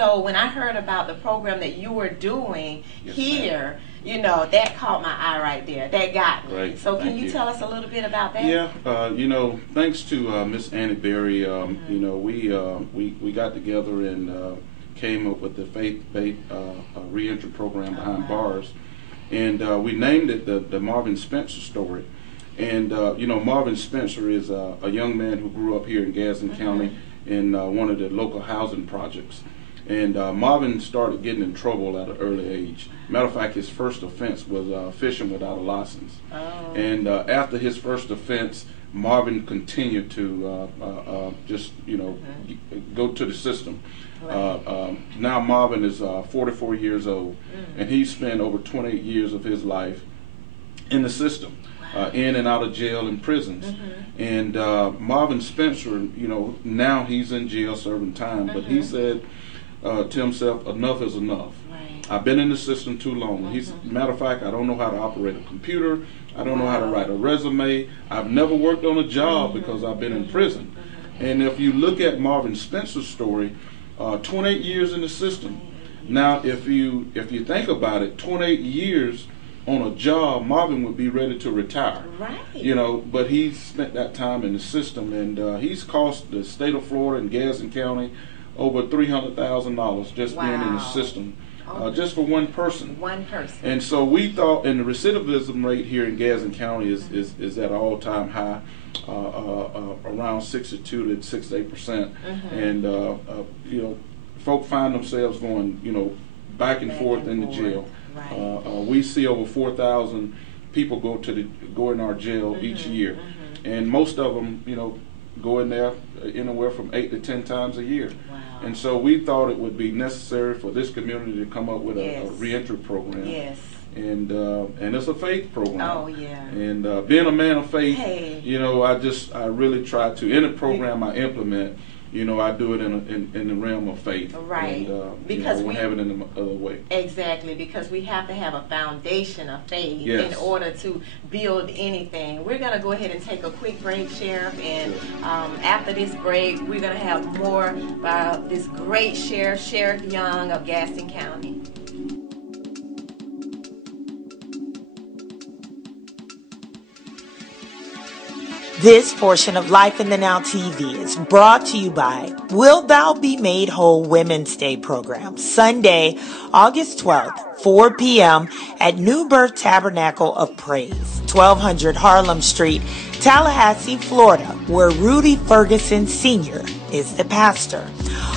So when I heard about the program that you were doing Yes, here, you know, that caught my eye right there. That got me. Great. So can Thank you tell us a little bit about that? Yeah, you know, thanks to Miss Annie Berry, you know, we got together and came up with the faith-based reentry program behind bars, and we named it the Marvin Spencer story. And you know, Marvin Spencer is a young man who grew up here in Gadsden County in one of the local housing projects. And Marvin started getting in trouble at an early age. Matter of fact, his first offense was fishing without a license. Oh. And after his first offense, Marvin continued to just, you know, go to the system. Right. Now Marvin is 44 years old, and he spent over 28 years of his life in the system. In and out of jail and prisons. And Marvin Spencer, you know, now he's in jail serving time, but he said to himself, enough is enough. Right. I've been in the system too long. Matter of fact, I don't know how to operate a computer. I don't know how to write a resume. I've never worked on a job because I've been in prison. And if you look at Marvin Spencer's story, 28 years in the system. Now, if you think about it, 28 years on a job, Marvin would be ready to retire. Right. You know, but he spent that time in the system, and he's cost the state of Florida and Gadsden County over $300,000 just being in the system, just for one person. One person. And so we thought, and the recidivism rate here in Gadsden County is at an all-time high, around 62 to 68%, and you know, folk find themselves going, you know, back and forth in the jail. Right. We see over 4,000 people go in our jail each year, and most of them, you know, go in there anywhere from 8 to 10 times a year. Wow. And so we thought it would be necessary for this community to come up with a reentry program. Yes. And it's a faith program. Oh yeah. And being a man of faith, you know, I really try to, in the program I implement, you know, I do it in the realm of faith. Right. And, because we have it in the other way. Exactly, because we have to have a foundation of faith in order to build anything. We're going to go ahead and take a quick break, Sheriff, and after this break, we're going to have more about this great Sheriff, Sheriff Young of Gadsden County. This portion of Life in the Now TV is brought to you by Will Thou Be Made Whole Women's Day program, Sunday, August 12th, 4 p.m. at New Birth Tabernacle of Praise, 1200 Harlem Street, Tallahassee, Florida, where Rudy Ferguson Sr. is the pastor.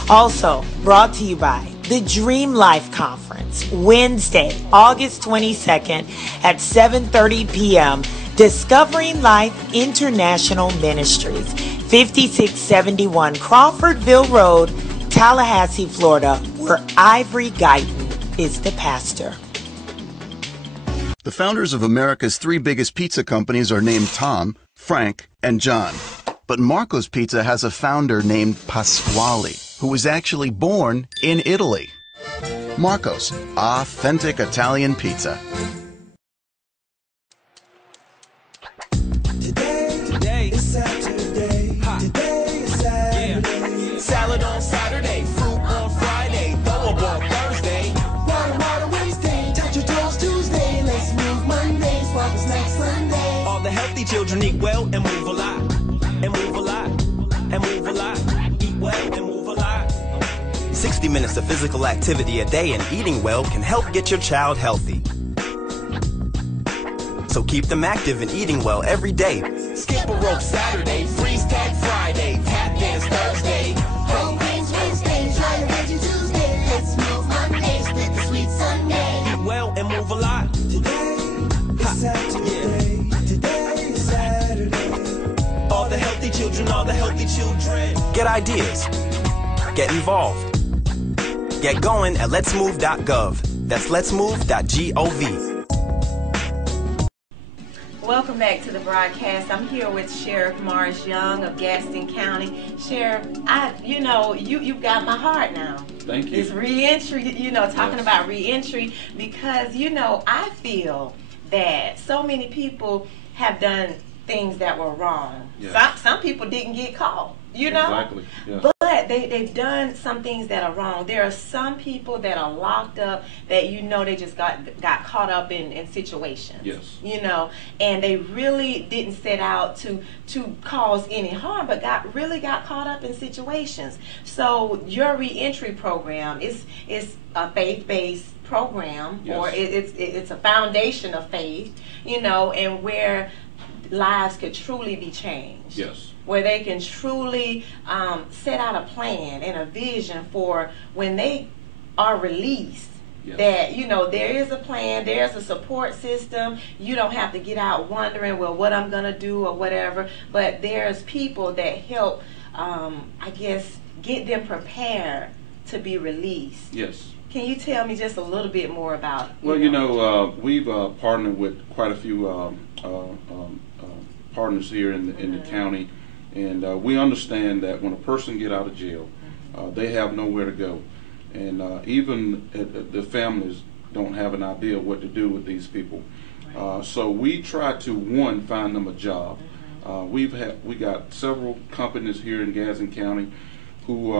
Also brought to you by the Dream Life Conference, Wednesday, August 22nd at 7:30 p.m., Discovering Life International Ministries, 5671 Crawfordville Road, Tallahassee, Florida, where Ivory Guyton is the pastor. The founders of America's 3 biggest pizza companies are named Tom, Frank, and John. But Marco's Pizza has a founder named Pasquale, who was actually born in Italy. Marco's, authentic Italian pizza. Today is Saturday. Today is Saturday. Salad on Saturday, fruit on Friday, throw a ball Thursday. Water Wednesday, touch your toes Tuesday. Let's move Monday, swap snacks Sunday. All the healthy children eat well and move a lot. And move a lot. And move a lot. Eat well and move a lot. 60 minutes of physical activity a day and eating well can help get your child healthy. So keep them active and eating well every day. Skip a rope Saturday, freeze tag Friday, tap dance Thursday. Whole grains Wednesday, try a veggie Tuesday. Let's move Monday, split the sweet Sunday. Eat well and move a lot. Today is Saturday. Yeah. Today is Saturday. All the healthy children, all the healthy children. Get ideas. Get involved. Get going at letsmove.gov. That's letsmove.gov. Welcome back to the broadcast. I'm here with Sheriff Morris Young of Gadsden County. Sheriff, you know, you've got my heart now. Thank you. It's reentry, you know, talking about reentry, because, you know, I feel that so many people have done things that were wrong. Yes. Some people didn't get caught, you know? Exactly. Yes. but they've done some things that are wrong. There are some people that are locked up that they just got caught up in situations. Yes. And they really didn't set out to cause any harm, but really got caught up in situations. So your reentry program is a faith-based program, yes. or it's a foundation of faith, and where lives could truly be changed. Yes. Where they can truly set out a plan and a vision for when they are released. Yes. That there is a plan, there's a support system. You don't have to get out wondering, well, what I'm gonna do or whatever. But there's people that help, I guess, get them prepared to be released. Yes. Can you tell me just a little bit more about? Well, we've partnered with quite a few partners here in the county, and we understand that when a person get out of jail, they have nowhere to go. And even the families don't have an idea what to do with these people. Right. So we try to, find them a job. We got several companies here in Gadsden County who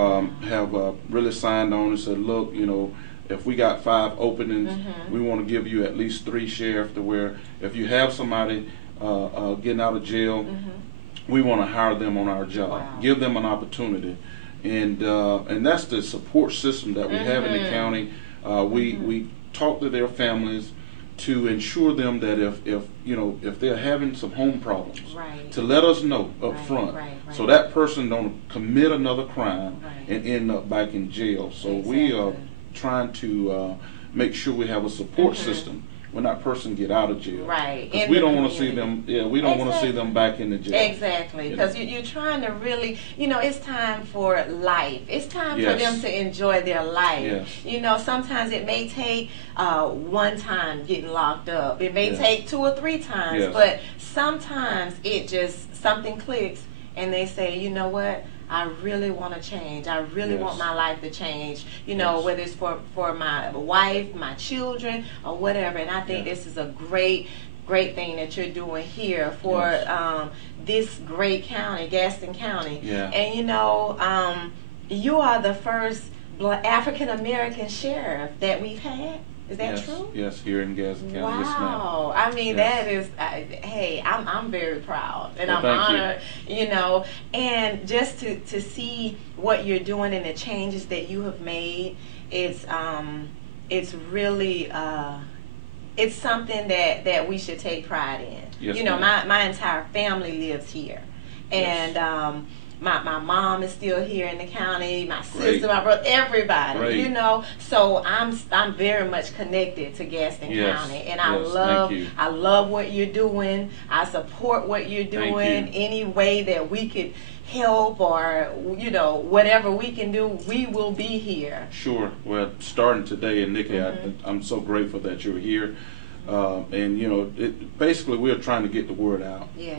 have really signed on and said, look, if we got 5 openings, we want to give you at least 3 sheriff, to where if you have somebody getting out of jail, we want to hire them on our job, give them an opportunity. And that's the support system that we have in the county. We talk to their families to ensure them that if they're having some home problems, to let us know up front, so that person don't commit another crime and end up back in jail. So we are trying to make sure we have a support system when that person get out of jail. Right. Because we don't want to see them. Yeah, we don't want to see them back in the jail. Exactly. Because you're trying to really, it's time for life. It's time for them to enjoy their life. Yes. Sometimes it may take one time getting locked up. It may take 2 or 3 times. Yes. But sometimes something clicks, and they say, you know what? I really want to change. I really want my life to change, whether it's for my wife, my children, or whatever. And I think this is a great thing that you're doing here for this great county, Gadsden County. Yeah. And you are the first African American sheriff that we've had. Is that true? Yes, here in Gadsden County. Wow. I mean, that is, hey, I'm very proud, and I'm honored, and just to see what you're doing and the changes that you have made, it's really, it's something that we should take pride in. Yes, my entire family lives here, and my mom is still here in the county, my sister, my brother, everybody, So I'm very much connected to Gadsden County, and I love what you're doing. I support what you're doing. Any way that we could help, or whatever we can do, we will be here. Sure. Well, starting today, and Nikki, I'm so grateful that you're here. And basically we're trying to get the word out. Yeah.